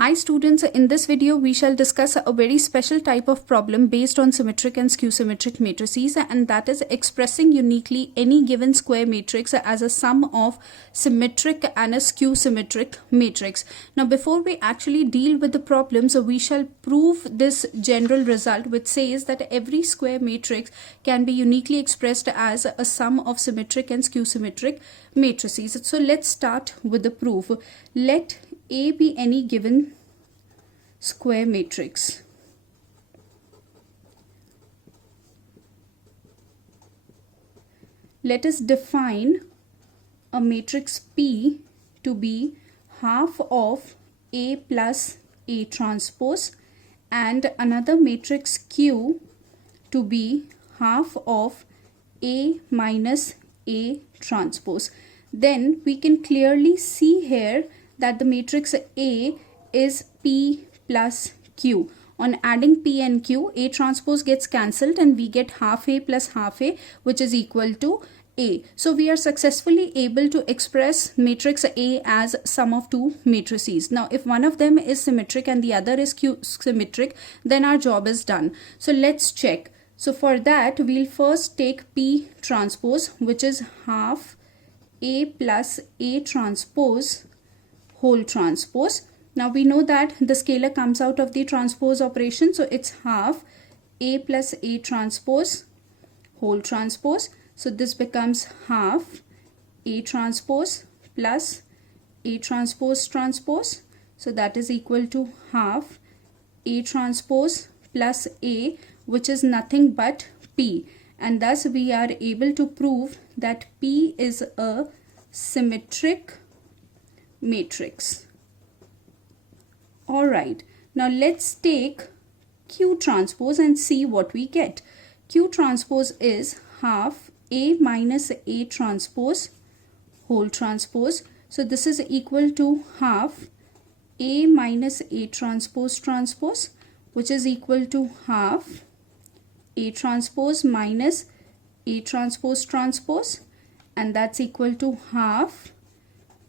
Hi students, in this video we shall discuss a very special type of problem based on symmetric and skew-symmetric matrices, and that is expressing uniquely any given square matrix as a sum of symmetric and a skew-symmetric matrix. Now before we actually deal with the problem, so we shall prove this general result which says that every square matrix can be uniquely expressed as a sum of symmetric and skew-symmetric matrices. So let's start with the proof. Let A be any given square matrix. Let us define a matrix P to be half of A plus A transpose and another matrix Q to be half of A minus A transpose. Then we can clearly see here that the matrix A is P plus Q. On adding P and Q, A transpose gets cancelled and we get half A plus half A, which is equal to A. So we are successfully able to express matrix A as sum of two matrices. Now if one of them is symmetric and the other is skew-symmetric, then our job is done. So let's check. So for that we'll first take P transpose, which is half A plus A transpose whole transpose. Now we know that the scalar comes out of the transpose operation, so it's half A plus A transpose whole transpose. So this becomes half A transpose plus A transpose transpose. So that is equal to half A transpose plus A, which is nothing but P. And thus we are able to prove that P is a symmetric matrix. Alright, now let's take Q transpose and see what we get. Q transpose is half A minus A transpose whole transpose. So this is equal to half A minus A transpose transpose, which is equal to half A transpose minus A transpose transpose, and that's equal to half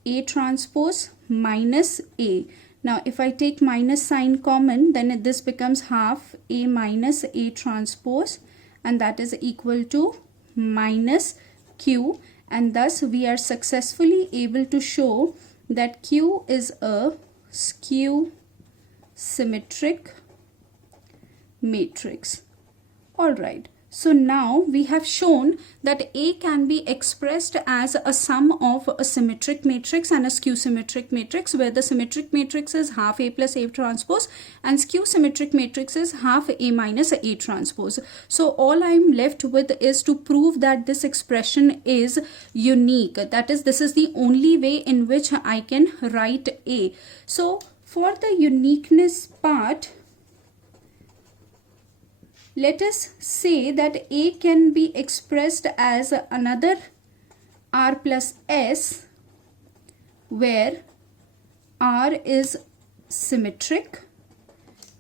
A transpose minus A. Now if I take minus sign common, then this becomes half A minus A transpose, and that is equal to minus Q, and thus we are successfully able to show that Q is a skew-symmetric matrix. Alright. So now we have shown that A can be expressed as a sum of a symmetric matrix and a skew-symmetric matrix, where the symmetric matrix is half A plus A transpose and skew-symmetric matrix is half A minus A transpose. So all I am left with is to prove that this expression is unique. That is, this is the only way in which I can write A. So for the uniqueness part, let us say that A can be expressed as another R plus S, where R is symmetric,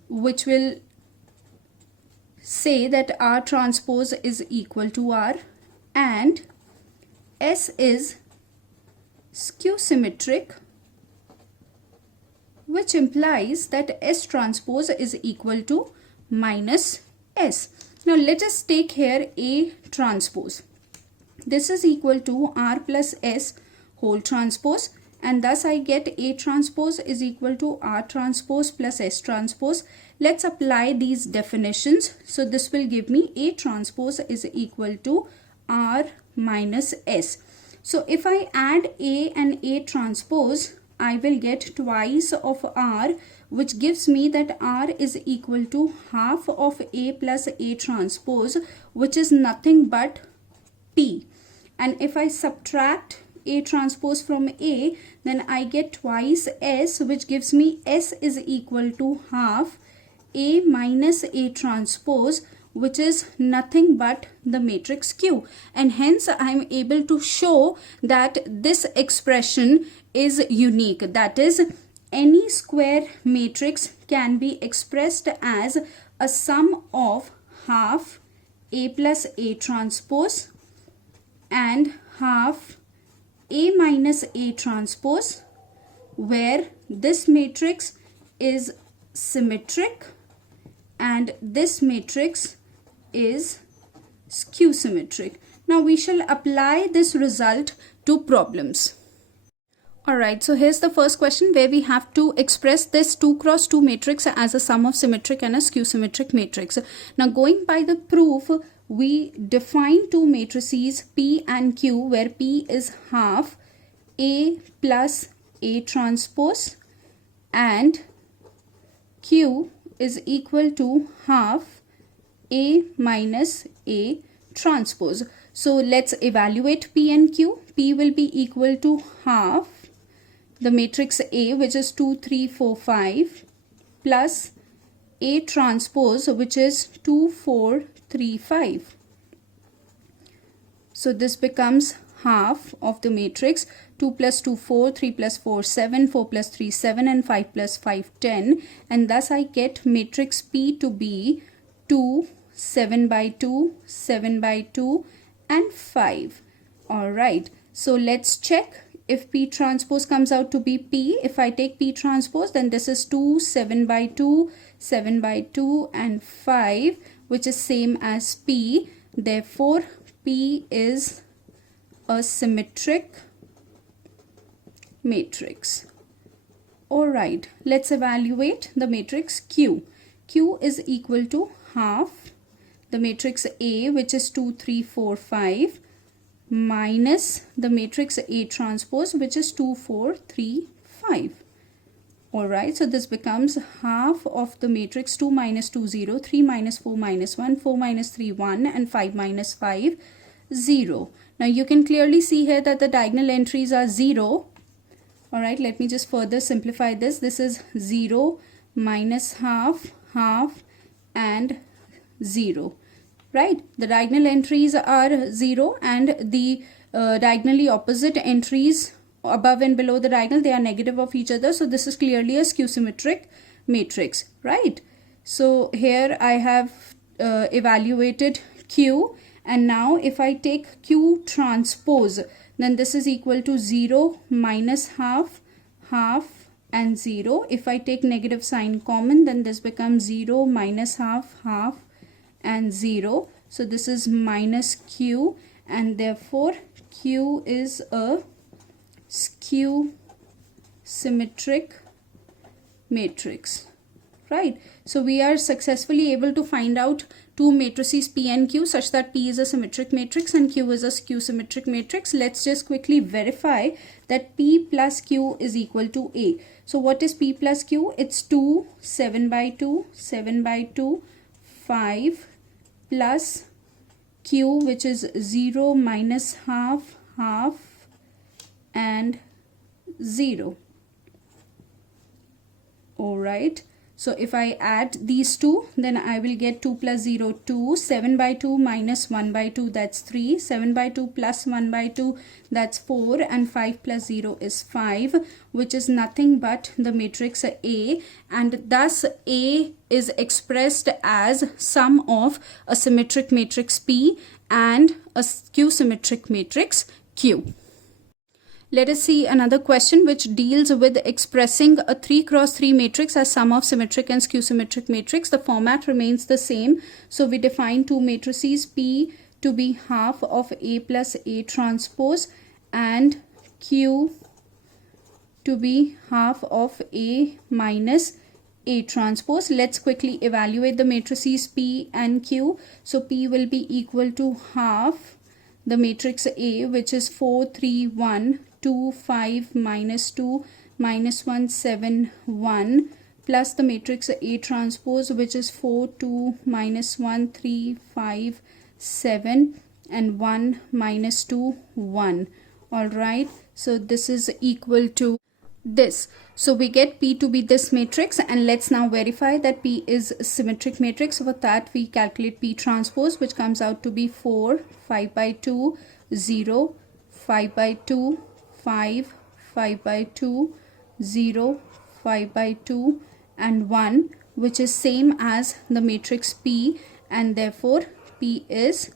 which will say that R transpose is equal to R, and S is skew-symmetric, which implies that S transpose is equal to minus S. Now let us take here A transpose. This is equal to R plus S whole transpose, and thus I get A transpose is equal to R transpose plus S transpose. Let's apply these definitions. So this will give me A transpose is equal to R minus S. So if I add A and A transpose, I will get twice of R, which gives me that R is equal to half of A plus A transpose, which is nothing but P. And if I subtract A transpose from A, then I get twice S, which gives me S is equal to half A minus A transpose, which is nothing but the matrix Q. And hence I am able to show that this expression is unique. That is, any square matrix can be expressed as a sum of half A plus A transpose and half A minus A transpose, where this matrix is symmetric and this matrix is skew-symmetric. Now we shall apply this result to problems. Alright, so here's the first question where we have to express this 2 cross 2 matrix as a sum of symmetric and a skew-symmetric matrix. Now going by the proof, we define two matrices P and Q where P is half A plus A transpose and Q is equal to half A minus A transpose. So let's evaluate P and Q. P will be equal to half the matrix A, which is 2, 3, 4, 5, plus A transpose, which is 2, 4, 3, 5. So this becomes half of the matrix. 2 plus 2, 4, 3 plus 4, 7, 4 plus 3, 7, and 5 plus 5, 10. And thus I get matrix P to be 2, 7 by 2, 7 by 2, and 5. Alright, so let's check if P transpose comes out to be P. If I take P transpose, then this is 2, 7 by 2, 7 by 2, and 5, which is same as P. Therefore, P is a symmetric matrix. Alright, let's evaluate the matrix Q. Q is equal to half the matrix A, which is 2, 3, 4, 5, minus the matrix A transpose, which is 2, 4, 3, 5. Alright, so this becomes half of the matrix 2 minus 2, 0, 3 minus 4 minus 1, 4 minus 3, 1, and 5 minus 5, 0. Now you can clearly see here that the diagonal entries are 0. Alright, let me just further simplify this. This is 0, minus half, half, and 0. Right, the diagonal entries are 0 and the diagonally opposite entries above and below the diagonal, they are negative of each other. So this is clearly a skew-symmetric matrix, right? So here I have evaluated Q, and now if I take Q transpose, then this is equal to 0, minus half, half, and 0. If I take negative sign common, then this becomes 0, minus half, half, and 0. So this is minus Q, and therefore Q is a skew-symmetric matrix, right? So we are successfully able to find out two matrices P and Q such that P is a symmetric matrix and Q is a skew-symmetric matrix. Let's just quickly verify that P plus Q is equal to A. So what is P plus Q? It's 2, 7 by 2, 7 by 2, 5, plus Q, which is 0, minus half, half, and 0. Alright, so if I add these two, then I will get 2 plus 0, 2, 7 by 2 minus 1 by 2, that's 3, 7 by 2 plus 1 by 2, that's 4, and 5 plus 0 is 5, which is nothing but the matrix A, and thus A is expressed as sum of a symmetric matrix P and a skew-symmetric matrix Q. Let us see another question which deals with expressing a 3 cross 3 matrix as sum of symmetric and skew-symmetric matrix. The format remains the same. So we define two matrices P to be half of A plus A transpose and Q to be half of A minus A transpose. Let's quickly evaluate the matrices P and Q. So P will be equal to half the matrix A, which is 4, 3, 1, 2, 5, minus 2, minus 1, 7, 1, plus the matrix A transpose, which is 4, 2, minus 1, 3, 5, 7, and 1, minus 2, 1. Alright, so this is equal to this. So we get P to be this matrix, and let's now verify that P is a symmetric matrix. For that we calculate P transpose, which comes out to be 4, 5 by 2, 0, 5 by 2, 5, 5 by 2, 0, 5 by 2, and 1, which is same as the matrix P, and therefore P is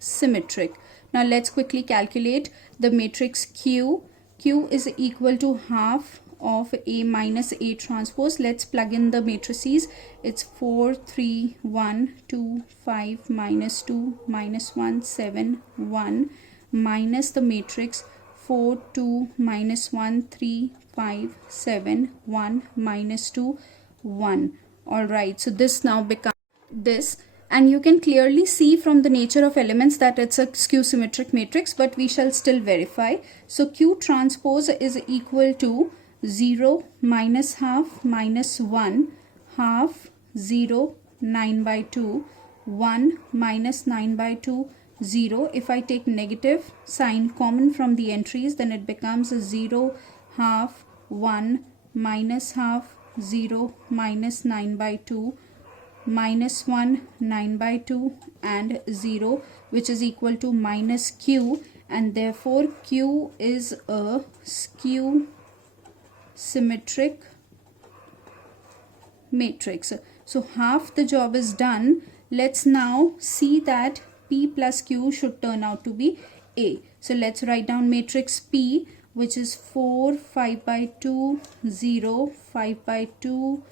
symmetric. Now let's quickly calculate the matrix Q. Q is equal to half of A minus A transpose. Let's plug in the matrices. It's 4, 3, 1, 2, 5, minus 2, minus 1, 7, 1, minus the matrix 4, 2, minus 1, 3, 5, 7, 1, minus 2, 1. Alright, so this now becomes this, and you can clearly see from the nature of elements that it's a skew-symmetric matrix, but we shall still verify. So Q transpose is equal to 0, minus half, minus 1, half, 0, 9 by 2, 1, minus 9 by 2, 0. If I take negative sign common from the entries, then it becomes a 0, half, 1, minus half, 0, minus 9 by 2, minus 1, 9 by 2, and 0, which is equal to minus Q, and therefore Q is a skew-symmetric matrix. So half the job is done. Let's now see that P plus Q should turn out to be A. So let's write down matrix P, which is 4, 5 by 2, 0, 5 by 2,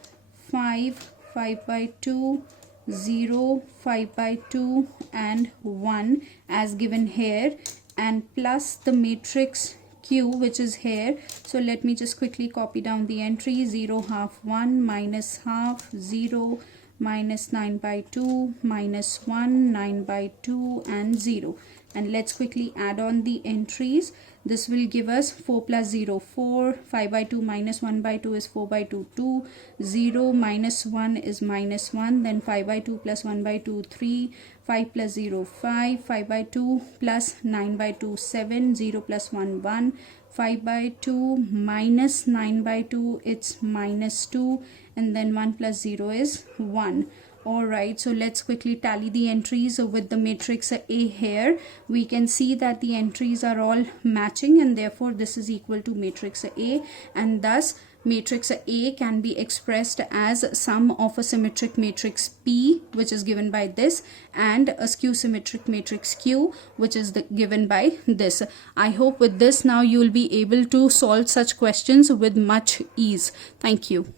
5, 5 by 2, 0, 5 by 2, and 1 as given here, and plus the matrix Q, which is here. So let me just quickly copy down the entry. 0, half, 1, minus half, 0, minus 9 by 2, minus 1, 9 by 2, and 0. And let's quickly add on the entries. This will give us 4 plus 0, 4, 5 by 2 minus 1 by 2 is 4 by 2, 2, 0 minus 1 is minus 1, then 5 by 2 plus 1 by 2, 3, 5 plus 0, 5, 5 by 2 plus 9 by 2, 7, 0 plus 1, 1, 5 by 2 minus 9 by 2, it's minus 2, and then 1 plus 0 is 1. Alright, so let's quickly tally the entries with the matrix A here. We can see that the entries are all matching, and therefore this is equal to matrix A, and thus matrix A can be expressed as sum of a symmetric matrix P, which is given by this, and a skew-symmetric matrix Q, which is given by this. I hope with this now you will be able to solve such questions with much ease. Thank you.